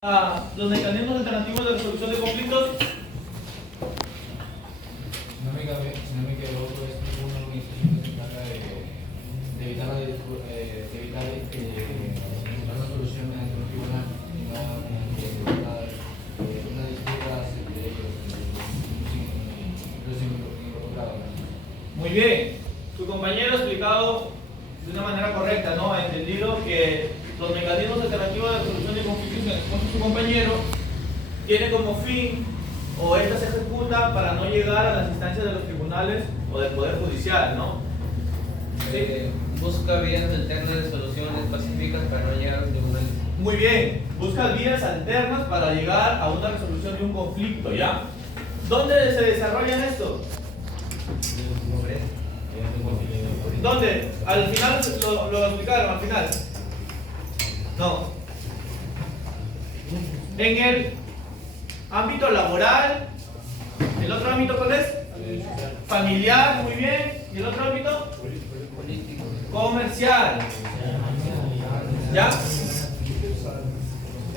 Los mecanismos alternativos de resolución de conflictos. No me quedó otro es una organización que se trata de evitar una solución ante un tribunal, una disputa entre ellos, los involucrados. Muy bien, su compañero ha explicado de una manera correcta, ¿no? Ha entendido que los mecanismos alternativos de resolución de conflictos que expone su compañero tiene como fin, o esta se ejecuta para no llegar a las instancias de los tribunales o del Poder Judicial, ¿no? Sí. Busca vías alternas de soluciones pacíficas para no llegar a los tribunales. Muy bien, busca vías alternas para llegar a una resolución de un conflicto, ¿ya? ¿Dónde se desarrollan esto? ¿Dónde? Al final lo explicaron, al final. No. En el ámbito laboral. ¿El otro ámbito cuál es? Familiar, muy bien. ¿Y el otro ámbito? Político. Comercial. ¿Ya?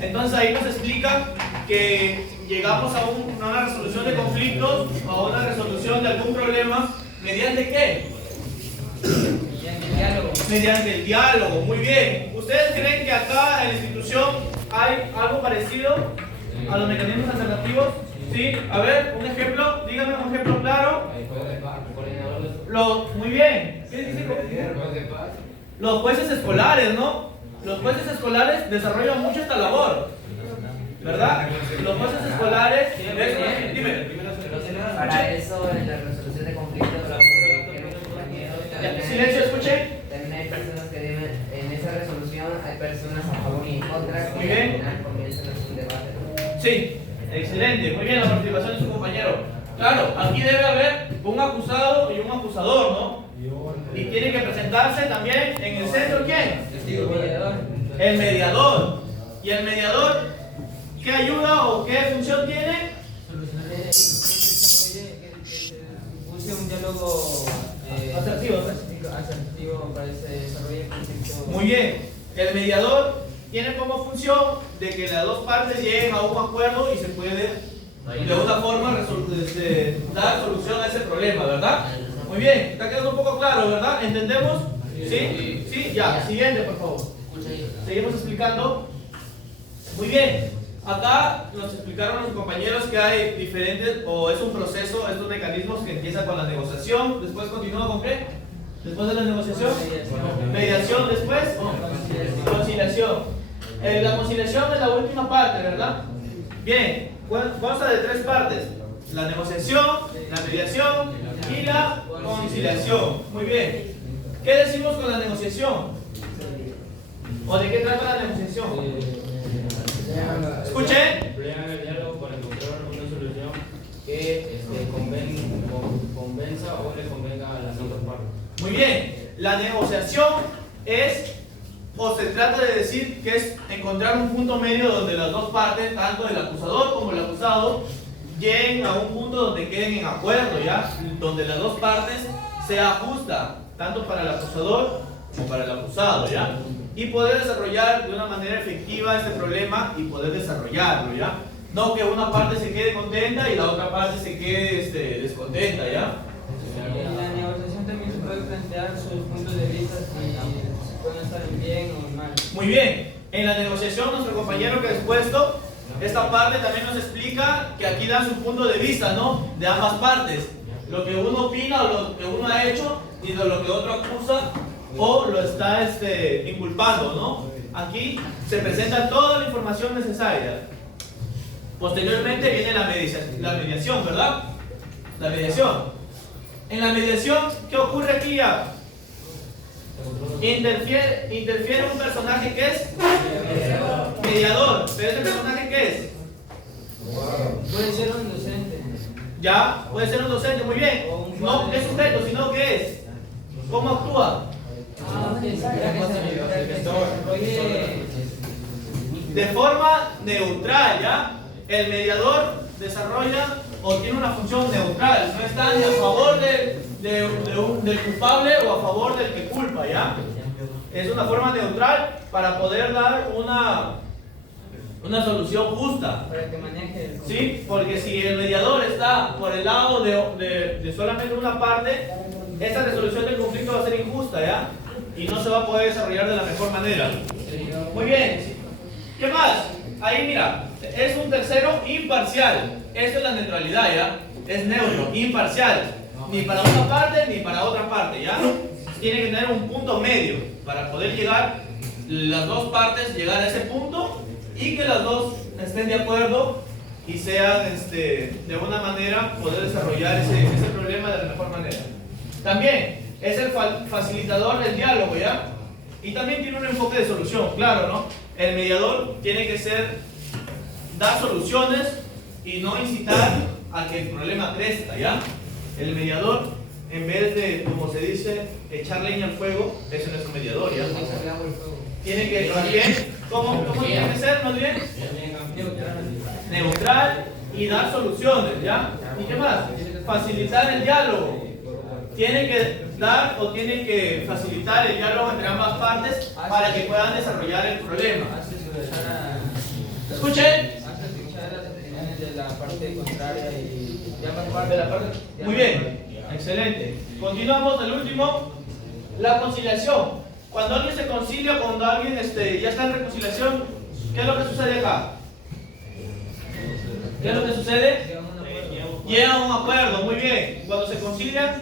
Entonces ahí nos explica que llegamos a una resolución de conflictos o a una resolución de algún problema ¿mediante qué? Mediante el diálogo, muy bien. ¿Ustedes creen que acá en la institución hay algo parecido a los mecanismos alternativos? Sí, a ver, un ejemplo, dígame un ejemplo claro. Muy bien. ¿Qué dice? Los jueces escolares, ¿no? Los jueces escolares desarrollan mucho esta labor, ¿verdad? Los jueces escolares, dime. Para eso, en la resolución de conflictos, Silencio, escuchen. también hay personas que deben, en esa resolución hay personas a favor y en contra, Muy que bien. al final comienzan un debate. Sí, excelente, muy bien la participación de su compañero. Claro, aquí debe haber un acusado y un acusador, ¿no? Y tiene que presentarse también en el centro, ¿quién? Testigo mediador. El mediador. ¿Y el mediador qué ayuda o qué función tiene? Que se busque un diálogo asertivo para que se desarrolle el conflicto. Muy bien, el mediador tiene como función de que las dos partes lleguen a un acuerdo y se puede de una forma dar solución a ese problema, ¿verdad? Muy bien, está quedando un poco claro, ¿verdad? ¿Entendemos? ¿Sí? ¿Sí? Ya, siguiente por favor. Seguimos explicando. Muy bien, acá nos explicaron los compañeros que hay diferentes, o es un proceso, estos mecanismos que empiezan con la negociación, después continúa con qué? Después de la negociación, mediación, después conciliación. La conciliación es la última parte, ¿verdad? Bien, consta de tres partes: la negociación, la mediación y la conciliación. Muy bien. ¿Qué decimos con la negociación? ¿O de qué trata la negociación? Escuchen. Emplean el diálogo para encontrar una solución que convenza o le convenga a las otras partes. Muy bien. La negociación es, o se trata de decir que es encontrar un punto medio donde las dos partes, tanto el acusador como el acusado, lleguen a un punto donde queden en acuerdo, ¿ya? Donde las dos partes sea justa, tanto para el acusador como para el acusado, ¿ya? Y poder desarrollar de una manera efectiva este problema y poder desarrollarlo, ¿ya? No que una parte se quede contenta y la otra parte se quede descontenta, ¿ya? En la negociación también se puede plantear sus puntos de vista si pueden estar en bien o en mal. Muy bien, en la negociación nuestro compañero que ha expuesto esta parte también nos explica que aquí dan su punto de vista, ¿no? De ambas partes, lo que uno opina o lo que uno ha hecho y de lo que otro acusa o lo está inculpando, ¿no? Aquí se presenta toda la información necesaria. Posteriormente viene la mediación, ¿verdad? La mediación. En la mediación, ¿qué ocurre aquí ya? Interfiere un personaje que es mediador. ¿Pero ese personaje qué es? Puede ser un docente. Ya, puede ser un docente, muy bien. No, ¿qué sujeto? Sino ¿qué es? ¿Cómo actúa? De forma neutral, ¿ya? El mediador desarrolla o tiene una función neutral. No está ni a favor del culpable o a favor del que culpa, ¿ya? Es una forma neutral para poder dar Una solución justa. Para que maneje el ¿Sí? Porque si el mediador está por el lado de solamente una parte, esa resolución del conflicto va a ser injusta, ¿ya? Y no se va a poder desarrollar de la mejor manera. Muy bien. ¿Qué más? Ahí mira, es un tercero imparcial. Esto es la neutralidad, ¿ya? Es neutro, imparcial. Ni para una parte ni para otra parte, ¿ya? Tiene que tener un punto medio para poder llegar, las dos partes llegar a ese punto y que las dos estén de acuerdo y sean de alguna manera poder desarrollar ese problema de la mejor manera. También es el facilitador del diálogo, ¿ya? Y también tiene un enfoque de solución, claro, ¿no? El mediador tiene que dar soluciones y no incitar a que el problema crezca, ¿ya? El mediador, en vez de, como se dice, echar leña al fuego, ese no es un mediador, ¿ya? Tiene que, más bien, ¿cómo tiene que ser, más bien? Neutral y dar soluciones, ¿ya? ¿Y qué más? Facilitar el diálogo. Tiene que dar o tiene que facilitar el diálogo entre ambas partes para que puedan desarrollar el problema. Escuchen. Hace escuchar las opiniones de la parte contraria y ambas partes. Muy bien, excelente. Continuamos el último, la conciliación. Cuando alguien se concilia, cuando alguien ya está en reconciliación, ¿qué es lo que sucede acá? ¿Qué es lo que sucede? Llega a un acuerdo, muy bien. Cuando se concilian,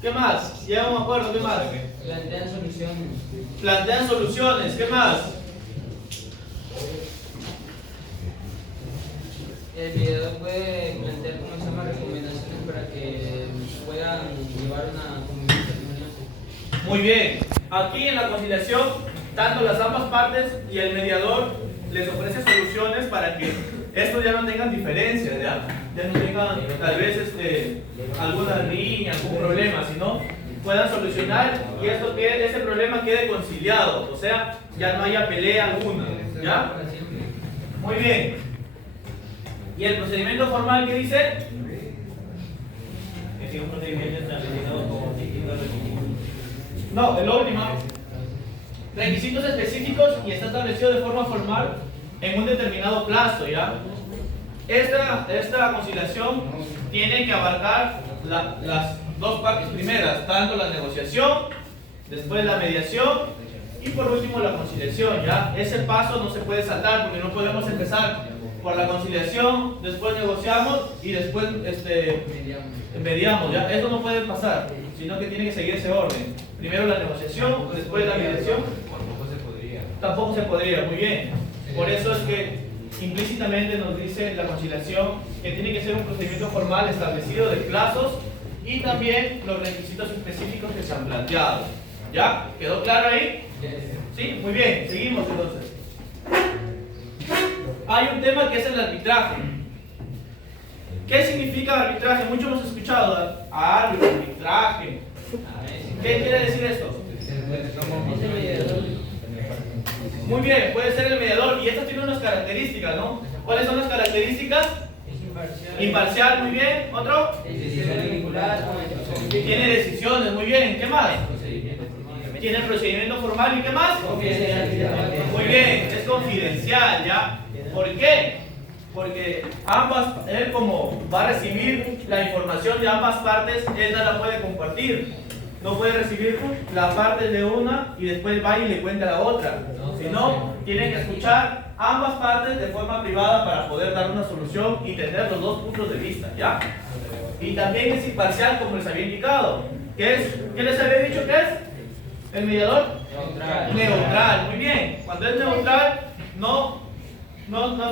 ¿qué más? Llega a un acuerdo, ¿qué más? Plantean soluciones. Plantean soluciones, ¿qué más? El mediador puede plantear como se llama recomendaciones para que puedan llevar una convivencia. Muy bien. Aquí en la conciliación, tanto las ambas partes y el mediador les ofrece soluciones para que estos ya no tengan diferencias, ya no tengan tal vez alguna riña, algún problema, sino puedan solucionar y ese problema quede conciliado, o sea, ya no haya pelea alguna, ¿ya? Muy bien. ¿Y el procedimiento formal qué dice? Es un procedimiento establecido como distintos requisitos. No, el último. Requisitos específicos y está establecido de forma formal en un determinado plazo, ¿ya? Esta conciliación tiene que abarcar las dos partes primeras, tanto la negociación, después la mediación y por último la conciliación, ¿ya? Ese paso no se puede saltar porque no podemos empezar por la conciliación, después negociamos y después mediamos, ¿ya? Eso no puede pasar, sino que tiene que seguir ese orden. Primero la negociación, después la mediación. Tampoco se podría, muy bien. Por eso es que implícitamente nos dice la conciliación que tiene que ser un procedimiento formal establecido de plazos y también los requisitos específicos que se han planteado. ¿Ya? ¿Quedó claro ahí? Sí, muy bien, seguimos entonces. Hay un tema que es el arbitraje. ¿Qué significa arbitraje? Muchos hemos escuchado árbitro, arbitraje. ¿Qué quiere decir esto? Muy bien, puede ser el mediador y esto tiene unas características, ¿no? ¿Cuáles son las características? Imparcial, muy bien. ¿Otro? Tiene decisiones, muy bien. ¿Qué más? Tiene procedimiento formal y ¿qué más? Muy bien, es confidencial, ¿ya? ¿Por qué? Porque él como va a recibir la información de ambas partes, él no la puede compartir. No puede recibir la parte de una y después va y le cuenta a la otra. Sino, tiene que escuchar ambas partes de forma privada para poder dar una solución y tener los dos puntos de vista, ¿ya? Y también es imparcial, como les había indicado. ¿Qué les había dicho que es? ¿El mediador? Neutral, muy bien. Cuando es neutral, no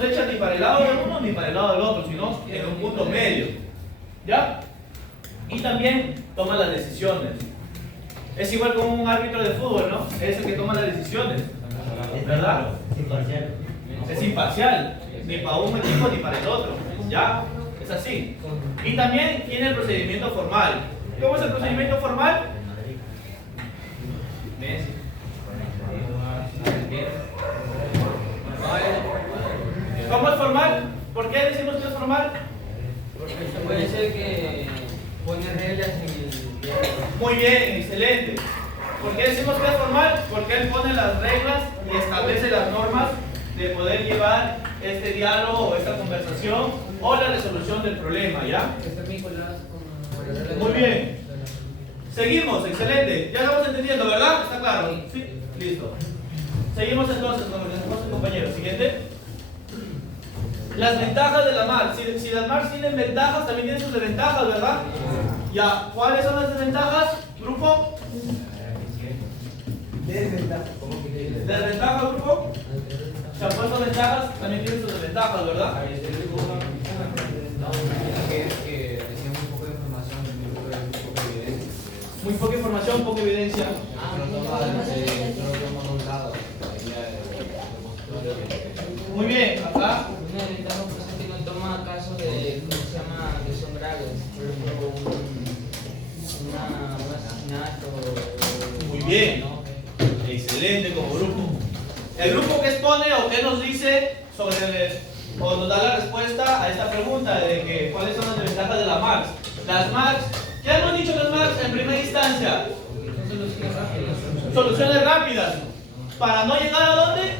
se echa ni para el lado de uno ni para el lado del otro, sino en un punto medio, ¿ya? Y también toma las decisiones. Es igual como un árbitro de fútbol, ¿no? Es el que toma las decisiones, ¿verdad? Es imparcial, ni para un equipo ni para el otro, ¿ya? Es así. Y también tiene el procedimiento formal. ¿Cómo es el procedimiento formal? ¿Cómo es formal? ¿Por qué decimos que es formal? Porque puede ser que pone reglas en el diálogo. Muy bien, excelente. ¿Por qué decimos que es formal? Porque él pone las reglas y establece las normas de poder llevar este diálogo o esta conversación o la resolución del problema, ¿ya? Muy bien. Seguimos, excelente. Ya estamos entendiendo, ¿verdad? ¿Está claro? Sí, listo. Seguimos entonces, compañeros. Siguiente. Las ventajas de la MARX. Si las MARX tienen ventajas, también tienen sus desventajas, ¿verdad? Ya. ¿Cuáles son las desventajas? Grupo. ¿Desventajas, grupo? Se han puesto ventajas, también tienen sus desventajas, ¿verdad? Muy poca información, poca evidencia. Muy bien, acá. Una ventaja pues, es que no toma caso de, ¿cómo se llama?, que son graves. Por ejemplo, un asesinato. Muy bien. Excelente como grupo. El grupo que expone o que nos dice sobre o nos da la respuesta a esta pregunta de que cuáles son las desventajas de la MARX. Las MARX, ¿qué hemos dicho las MARX en primera instancia? Soluciones rápidas. ¿Para no llegar a dónde?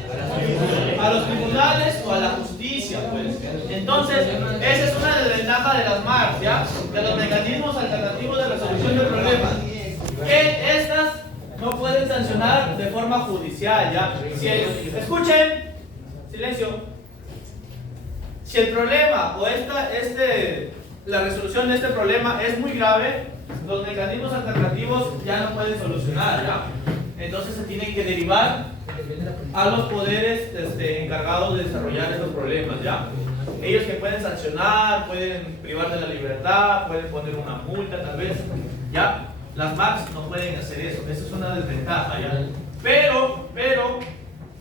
A los tribunales o a la justicia, pues. Entonces, esa es una desventaja de las MARX, ¿ya? De los mecanismos alternativos de resolución de problemas. Que estas no pueden sancionar de forma judicial, ¿ya? Escuchen, silencio. Si el problema o la resolución de este problema es muy grave, los mecanismos alternativos ya no pueden solucionar, ¿ya? Entonces se tienen que derivar a los poderes encargados de desarrollar estos problemas, ¿ya? Ellos que pueden sancionar, pueden privar de la libertad, pueden poner una multa tal vez, ¿ya? Las MARX no pueden hacer eso, esa es una desventaja, ¿ya? Pero,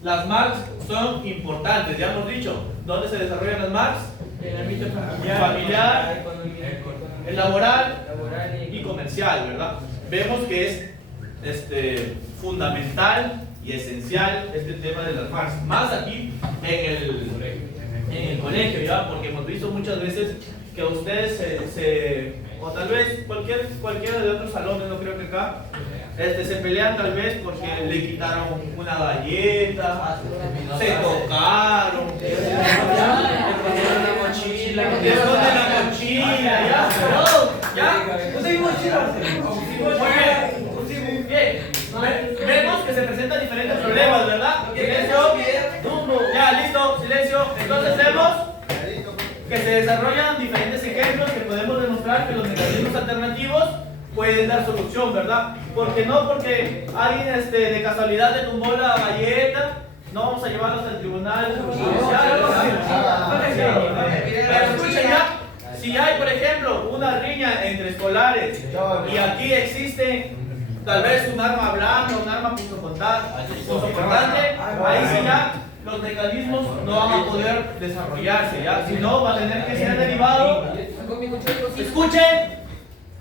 las MARX son importantes, ya hemos dicho. ¿Dónde se desarrollan las MARX? En el ámbito familiar, el laboral y comercial, ¿verdad? Vemos que es fundamental y esencial este tema de las MARX, más aquí en el colegio, ¿ya? Porque hemos visto muchas veces que ustedes o tal vez cualquiera de otros salones, no creo que acá, se pelean tal vez porque le quitaron una galleta, se tocaron, le escondieron la mochila, Muy bien. Vemos que se presentan diferentes problemas, ¿verdad? Silencio. Ya, listo, silencio. Entonces vemos que se desarrollan diferentes ejemplos que podemos demostrar que los mecanismos alternativos pueden dar solución, ¿verdad? Porque no porque alguien de casualidad le tumbó la galleta, no vamos a llevarlos al tribunal judicial. Pero escuchen ya, si hay por ejemplo una riña entre escolares y aquí existe tal vez un arma blanca, un arma punzocortante, ahí sí ya los mecanismos no van a poder desarrollarse, ¿ya? Si no, va a tener que ser derivado. Escuchen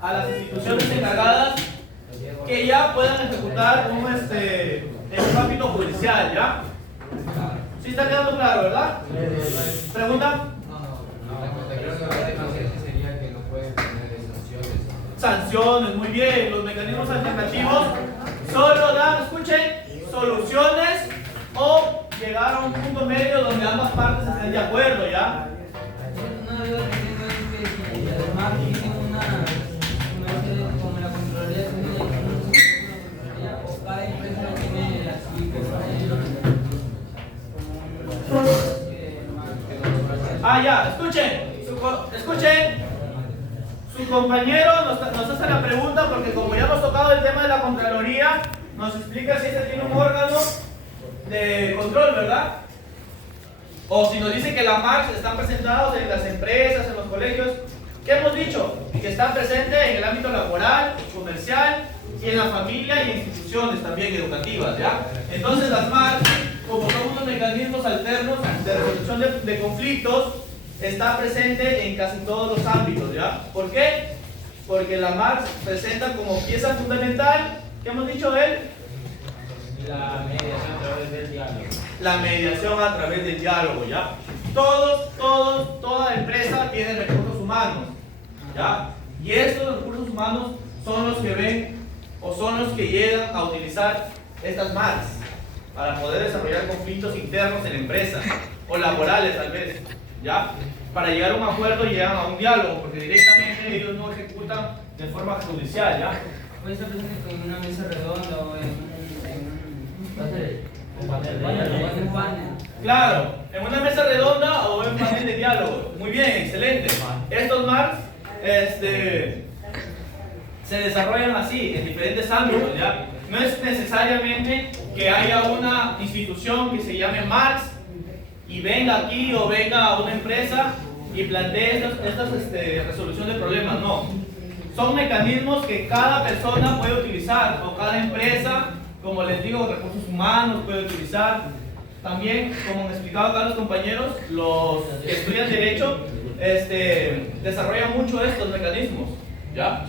a las instituciones encargadas que ya puedan ejecutar en un ámbito judicial, ¿ya? ¿Sí está quedando claro, verdad? ¿Pregunta? Sanciones, muy bien. Los mecanismos alternativos solo dan, escuchen, soluciones o llegar a un punto medio donde ambas partes estén de acuerdo, ¿ya? Una duda que tengo es que si además tienen como la Contraloría tiene una o cada empresa tiene así Ya, escuchen. Su compañero nos hace la pregunta porque como ya hemos tocado el tema de la Contraloría, nos explica si este tiene un órgano de control, ¿verdad? O si nos dice que la MARX están presentados en las empresas, en los colegios. ¿Qué hemos dicho? Que están presentes en el ámbito laboral, comercial y en la familia y en instituciones también educativas, ¿ya? Entonces las MARX, como son unos mecanismos alternos de resolución de conflictos, está presente en casi todos los ámbitos, ¿ya? ¿Por qué? Porque la MARX presenta como pieza fundamental, ¿qué hemos dicho de él? La mediación a través del diálogo. La mediación a través del diálogo, ¿ya? Toda empresa tiene recursos humanos, ¿ya? Y estos recursos humanos son los que ven o son los que llegan a utilizar estas MARX para poder desarrollar conflictos internos en la empresa o laborales tal vez, ¿ya? Para llegar a un acuerdo llegan a un diálogo, porque directamente ellos no ejecutan de forma judicial, ¿ya? Puede estar presente en una mesa redonda o en un panel. Claro, en una mesa redonda o en un panel de diálogo. Muy bien, excelente. Estos MARCs se desarrollan así, en diferentes ámbitos, ¿ya? No es necesariamente que haya una institución que se llame MARCs y venga aquí o venga a una empresa y plantee estas resolución de problemas, no. Son mecanismos que cada persona puede utilizar, o cada empresa, como les digo, recursos humanos puede utilizar. También, como me explicaban acá los compañeros, los que estudian Derecho desarrollan mucho estos mecanismos, ¿ya?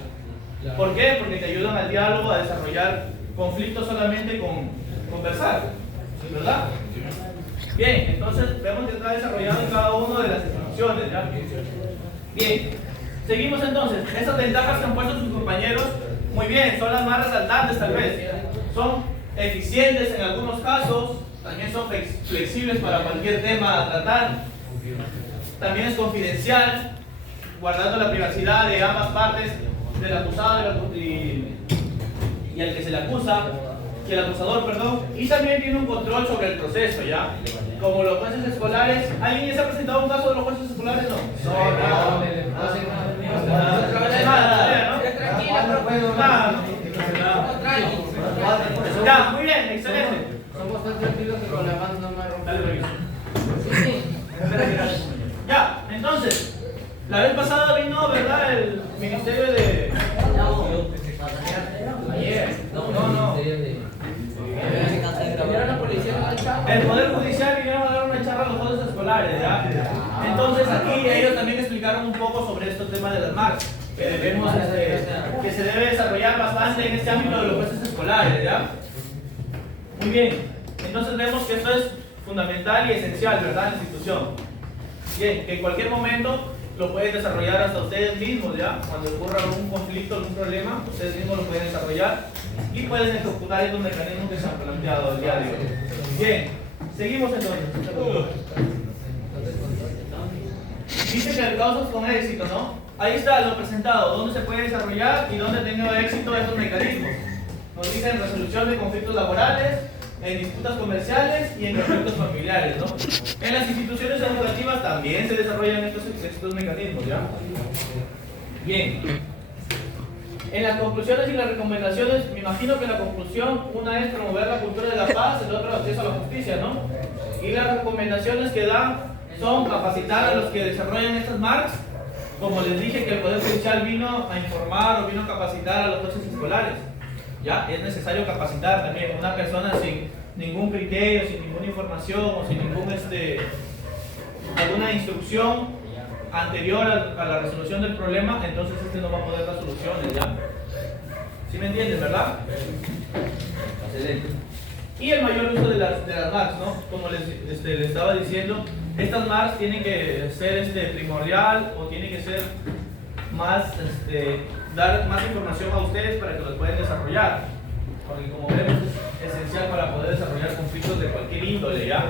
¿Por qué? Porque te ayudan al diálogo, a desarrollar conflictos solamente con conversar, ¿verdad? Bien, entonces vemos que está desarrollado en cada una de las instituciones, ¿ya? Bien, seguimos entonces. Esas ventajas que han puesto sus compañeros, muy bien, son las más resaltantes tal vez. Son eficientes en algunos casos, también son flexibles para cualquier tema a tratar. También es confidencial, guardando la privacidad de ambas partes, del acusado y al que se le acusa, y el acusador, perdón. Y también tiene un control sobre el proceso, ¿ya? Como los jueces escolares. ¿Alguien ya se ha presentado un caso de los jueces escolares? No. Ya, muy bien, excelente. Somos tan tranquilos que con la mano no me rompe. Ya, entonces, la vez pasada vino, ¿verdad? El Ministerio de... Ayer. No. El Poder Judicial vinieron a dar una charla a los jueces escolares, ¿ya? Entonces aquí ellos también explicaron un poco sobre estos temas de las MARCs, que debemos, que se debe desarrollar bastante en este ámbito de los jueces escolares, ¿ya? Muy bien, entonces vemos que esto es fundamental y esencial, ¿verdad? En la institución. Bien, que en cualquier momento lo pueden desarrollar hasta ustedes mismos, ¿ya? Cuando ocurra algún conflicto, algún problema, ustedes mismos lo pueden desarrollar y pueden ejecutar estos mecanismos que se han planteado el día de hoy. Bien, seguimos entonces. Dice que causas con éxito, ¿no? Ahí está lo presentado, dónde se puede desarrollar y dónde ha tenido éxito estos mecanismos. Nos dicen resolución de conflictos laborales, en disputas comerciales y en conflictos familiares, ¿no? En las instituciones educativas también se desarrollan estos mecanismos, ¿ya? Bien. En las conclusiones y las recomendaciones, me imagino que la conclusión, una es promover la cultura de la paz, el otro acceso a la justicia, ¿no? Y las recomendaciones que dan son capacitar a los que desarrollan estas MARCs, como les dije que el Poder Judicial vino a informar o vino a capacitar a los jueces escolares. ¿Ya? Es necesario capacitar también. Una persona sin ningún criterio, sin ninguna información o sin ningún, alguna instrucción anterior a la resolución del problema, entonces no va a poder dar soluciones, ¿ya? ¿Sí me entienden, verdad? Excelente. Y el mayor uso de las MARCs, ¿no? Como les estaba diciendo, estas MARCs tienen que ser primordial o tienen que ser más, dar más información a ustedes para que los puedan desarrollar, porque como vemos es esencial para poder desarrollar conflictos de cualquier índole, ¿ya?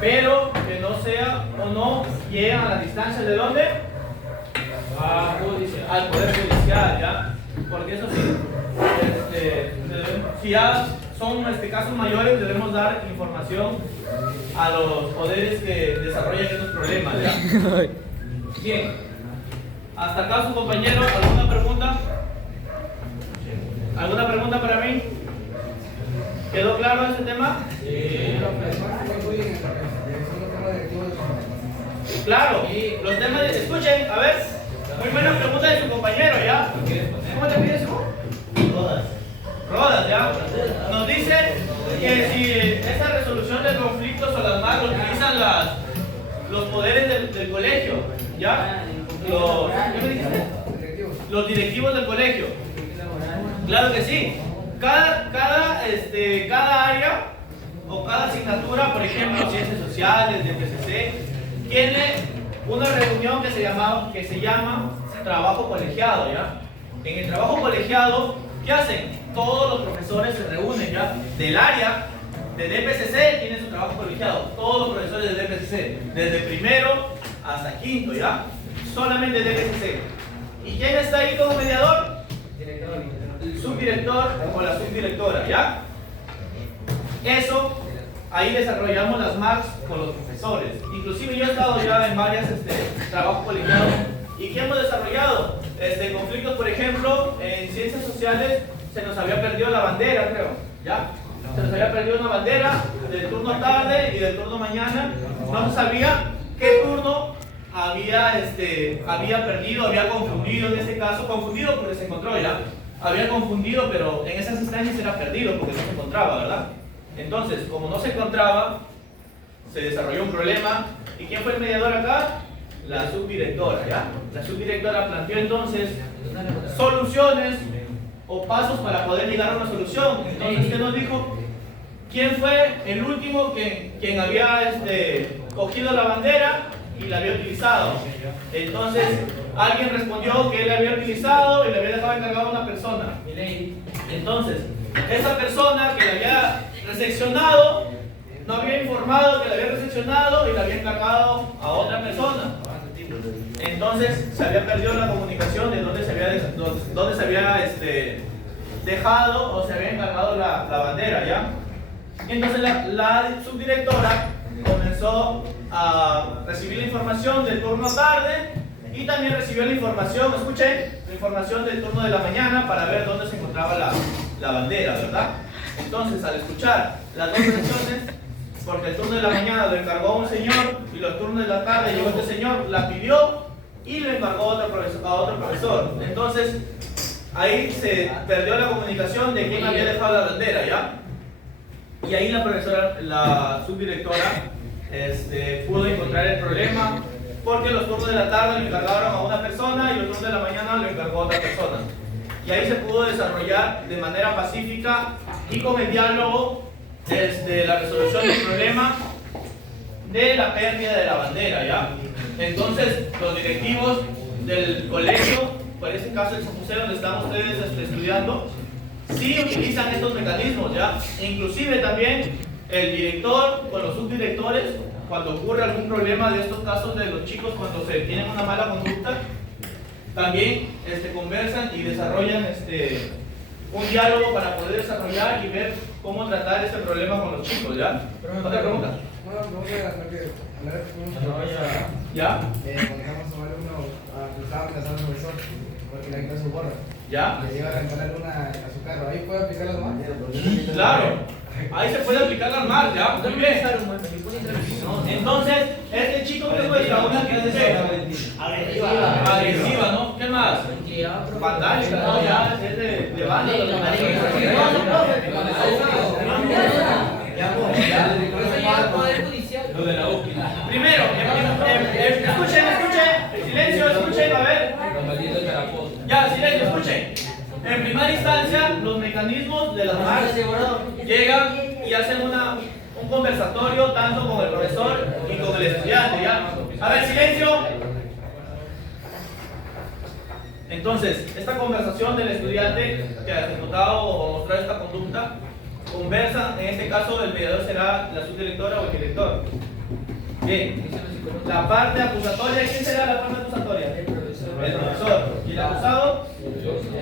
Pero que no sea o no lleguen a la distancia de ¿dónde? Al Poder Judicial, ¿ya? Porque eso sí, si ya son casos mayores, debemos dar información a los poderes que desarrollan estos problemas, ¿ya? Bien, hasta acá su compañero, ¿alguna pregunta? ¿Alguna pregunta para mí? ¿Quedó claro este tema? Sí. Claro, los temas de... Escuchen, a ver, muy buena pregunta de su compañero, ¿ya? ¿Cómo te pides tú? Rodas, ¿ya? Nos dice que si esa resolución de conflictos o las MARCs lo utilizan los poderes del colegio, ¿ya? ¿Qué me dijiste? Los directivos del colegio. Claro que sí. Cada área o cada asignatura, por ejemplo, ciencias sociales, de PCC, tiene una reunión que se llama trabajo colegiado, ¿ya? En el trabajo colegiado, ¿qué hacen? Todos los profesores se reúnen, ¿ya? Del área de DPCC tiene su trabajo trabajo colegiado, todos los profesores del DPCC, desde primero hasta quinto, ¿ya? Solamente el DPCC. ¿Y quién está ahí como mediador? El subdirector o la subdirectora, ¿ya? Eso, ahí desarrollamos las MACs con los profesores. Inclusive yo he estado ya en varios trabajos colegiados. ¿Y qué hemos desarrollado? Conflictos, por ejemplo, en ciencias sociales se nos había perdido la bandera, creo, ¿ya? Se nos había perdido una bandera del turno tarde y del turno mañana. No se sabía qué turno había perdido, había confundido en este caso, confundido porque se encontró ya, había confundido, pero en esas instancias era perdido porque no se encontraba, ¿verdad? Entonces, como no se encontraba, se desarrolló un problema. ¿Y quién fue el mediador acá? La subdirectora, ¿ya? La subdirectora planteó entonces soluciones o pasos para poder llegar a una solución. Entonces, ¿qué nos dijo? ¿Quién fue el último quien había cogido la bandera y la había utilizado? Entonces, alguien respondió que él la había utilizado y le había dejado encargado a una persona. Entonces, esa persona que la había recepcionado no había informado que la había recepcionado y la había encargado a otra persona. Entonces, se había perdido la comunicación de dónde se había dejado o se había encargado la bandera, ¿ya? Entonces la subdirectora comenzó a recibir la información del turno tarde y también recibió la información, escuchen, la información del turno de la mañana para ver dónde se encontraba la bandera, ¿verdad? Entonces, al escuchar las dos versiones, porque el turno de la mañana lo encargó un señor y los turnos de la tarde llegó este señor, la pidió y lo encargó a otro profesor. Entonces, ahí se perdió la comunicación de quién había dejado la bandera, ¿ya? Y ahí la subdirectora pudo encontrar el problema porque los turnos de la tarde lo encargaron a una persona y los turnos de la mañana lo encargó a otra persona. Y ahí se pudo desarrollar de manera pacífica y con el diálogo la resolución del problema de la pérdida de la bandera, ¿ya? Entonces, los directivos del colegio, por ese caso el museo donde están ustedes estudiando, sí utilizan estos mecanismos, ¿ya? Inclusive también el director con los subdirectores, cuando ocurre algún problema de estos casos de los chicos cuando se tienen una mala conducta, también conversan y desarrollan un diálogo para poder desarrollar y ver cómo tratar este problema con los chicos, ¿ya? ¿Otra pregunta? Una pregunta de la que hablar con ¿Ya? cuando estamos un alumno estaba amenazando al profesor porque le quitó su gorra. ¿Ya? Le iba a arrancar la luna a su carro. ¿Ahí puede aplicar las demás? Claro, ahí se puede aplicar la mal, ¿ya? Muy bien. Entonces, este chico que fue la una que es agresiva, ¿no? ¿Qué más? Vandálica, ¿no? Ya es de banda. Lo de la UCI. Primero, escuchen, silencio, escuchen, a ver. Ya, silencio, escuchen. En primera instancia, los mecanismos de las MACs llegan y hacen un conversatorio tanto con el profesor y con el estudiante, ¿ya? A ver, silencio. Entonces, esta conversación del estudiante que ha ejecutado o mostrado esta conducta, conversa, en este caso el mediador será la subdirectora o el director. Bien, la parte acusatoria, ¿quién será la parte acusatoria? El profesor. ¿Y el acusado?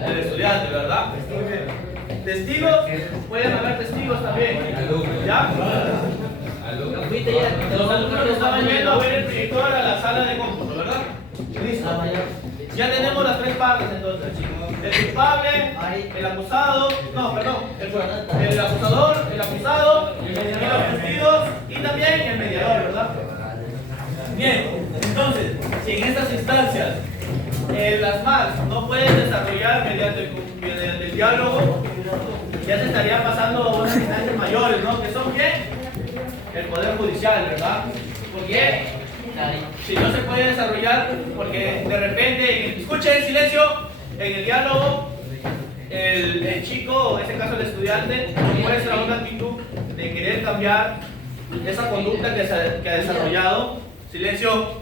El estudiante, ¿verdad? Muy bien. Testigos, pueden haber testigos también. ¿Ya? Los alumnos que estaban yendo a ver el proyector a la sala de cómputo, ¿verdad? Listo. Ya tenemos las tres partes entonces. El culpable, el acusado, no, perdón, el acusador, el acusado, los testigos y también el mediador, ¿verdad? Bien, entonces, si en estas instancias las MACs no pueden desarrollar mediante el diálogo, ya se estaría pasando a unas instancias mayores, ¿no? ¿Que son qué? El Poder Judicial, ¿verdad? ¿Por qué? Si no se puede desarrollar, porque de repente, escuchen, silencio, en el diálogo, el chico, o en este caso el estudiante, muestra una actitud de querer cambiar esa conducta que ha desarrollado. Silencio.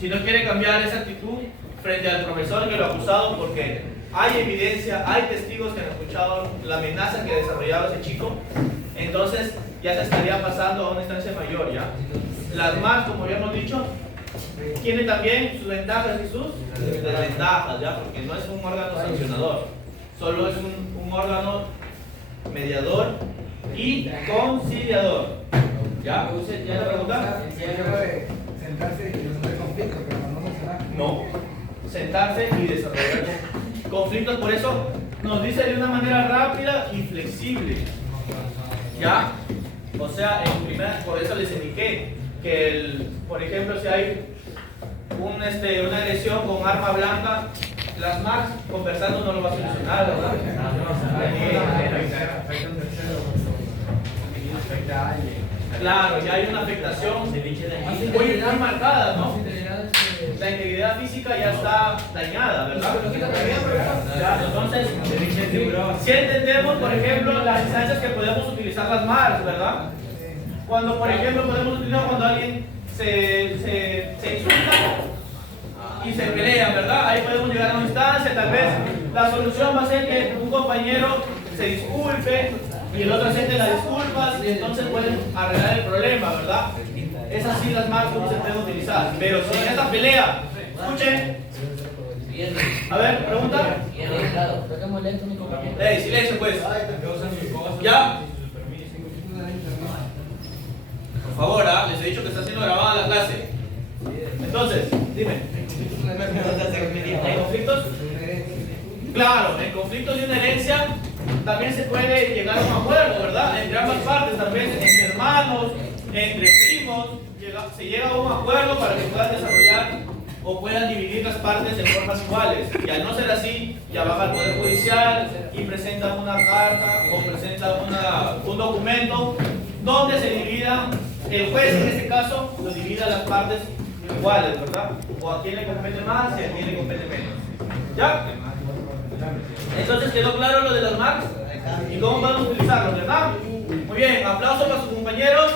Si no quiere cambiar esa actitud frente al profesor que lo ha acusado, porque hay evidencia, hay testigos que han escuchado la amenaza que ha desarrollado ese chico, entonces ya se estaría pasando a una instancia mayor, ¿ya? Las MARS, como ya hemos dicho, tiene también sus ventajas y sus desventajas, ¿ya? Porque no es un órgano sancionador, solo es un órgano mediador y conciliador. ¿Ya? ¿Ya la pregunta? Sentarse y resolver conflictos, pero no sancionar. No. Sentarse y desarrollar conflictos, por eso nos dice de una manera rápida y flexible. ¿Ya? O sea, por eso les indiqué que, por ejemplo, si hay una agresión con arma blanca, las MARS conversando no lo va a solucionar, ¿verdad? Afecta a alguien. Claro, ya hay una afectación muy marcada, ¿no? La integridad física ya está dañada, ¿verdad? Ya, entonces, si entendemos, por ejemplo, las instancias que podemos utilizar las MARS, ¿verdad? Cuando, por ejemplo, podemos utilizar cuando alguien se insulta y se pelea, ¿verdad? Ahí podemos llegar a una instancia, tal vez la solución va a ser que un compañero se disculpe y el otro acepte las disculpas y entonces pueden arreglar el problema, ¿verdad? Esas sí las MARS no se pueden utilizar. Pero si en esta pelea, escuchen. A ver, pregunta. Silencio pues. ¿Ya? Por favor, les he dicho que está siendo grabada la clase. Entonces, dime. ¿En conflictos? Claro, en conflictos de una herencia también se puede llegar a un acuerdo, ¿verdad? Entre ambas partes, tal vez entre hermanos, entre primos, se llega a un acuerdo para que puedan desarrollar o puedan dividir las partes de formas iguales. Y al no ser así, ya va al Poder Judicial y presenta una carta o presenta un documento donde se dividan, el juez en este caso lo divida las partes iguales, ¿verdad? O a quién le compete más y a quién le compete menos. ¿Ya? Entonces, ¿quedó claro lo de las MARS? ¿Y cómo podemos utilizarlo, verdad? Muy bien, aplausos para sus compañeros.